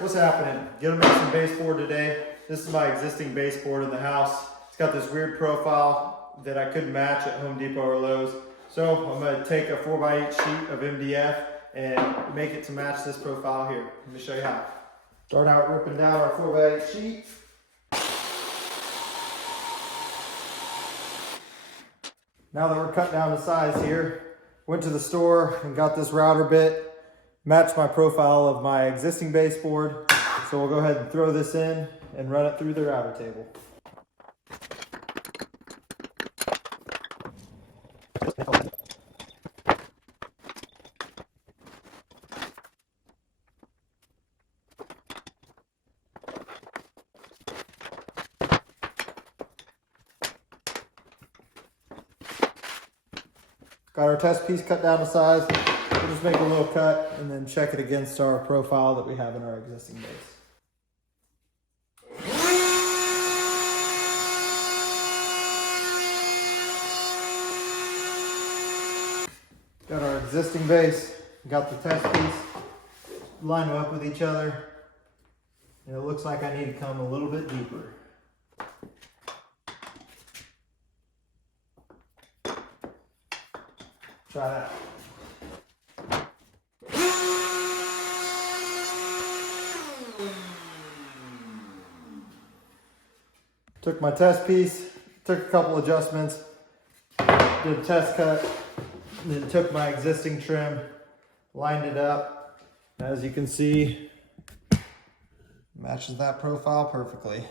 What's happening? Gonna make some baseboard today. This is my existing baseboard in the house. It's got this weird profile that I couldn't match at Home Depot or Lowe's. So I'm gonna take a 4x8 sheet of MDF and make it to match this profile here. Let me show you how. Start out ripping down our 4x8 sheet. Now that we're cut down to size here, went to the store and got this router bit. Match my profile of my existing baseboard. So we'll go ahead and throw this in and run it through the router table. Got our test piece cut down to size. We'll just make a little cut and then check it against our profile that we have in our existing base. Got our existing base, got the test piece, line them up with each other, and it looks like I need to come a little bit deeper. Try that. Took my test piece, took a couple adjustments, did a test cut, and then took my existing trim, lined it up. As you can see, matches that profile perfectly.